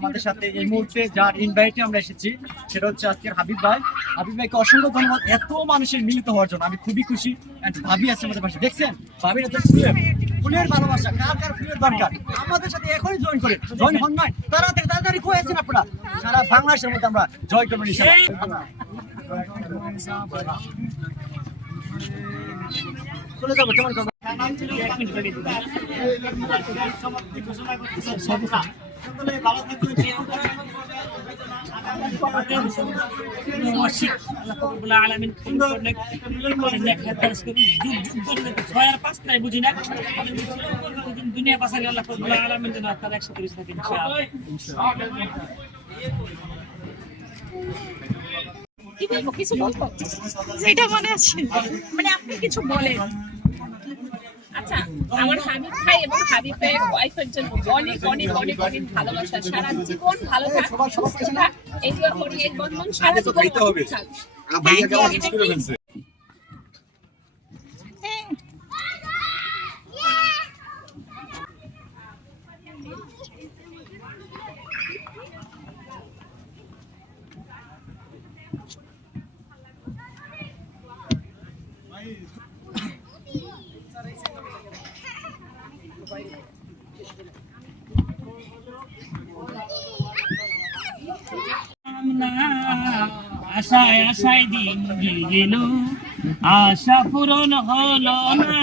আমাদের সাথে এই মুহূর্তে যার ইনভাইটে আমরা এসেছি সেটা হচ্ছে আজকের হাবিব ভাই। হাবিব ভাইকে অসংখ্য ধন্যবাদ এত মানুষের মিলিত হওয়ার জন্য। আমি খুবই খুশি। ভাবি আছে আমাদের পাশে, দেখছেন ভাবির এত ফুলের ভালোবাসা, কার কার ফুলের দরকার আমাদের সাথে এখনই জয়েন হন নয়, তাড়াতাড়ি কই আছেন আপনারা? সারা বাংলাদেশের মধ্যে আমরা জয় করবো ইনশাআল্লাহ। চলে যাবো কেমন করবো দুনিয়া পাশে আল্লাহ আলামিন যেন আপনার একসাথে থাকেন কি বলবো, কিছু বলবো যেটা মনে আছে, মানে আপনি কিছু বলেন। আচ্ছা, আমার হাবিব ভাই এবং হাবিব ভাইয়ের ওয়াইফের জন্য অনেক অনেক অনেক অনেক ভালোবাসা, সারা জীবন ভালো থাক, সুস্থ থাক, এই দোয়া করি, এই বন্ধন সারা জীবন থাক। আশায় আশায় দিন গেল, আশা পূরণ হলো না।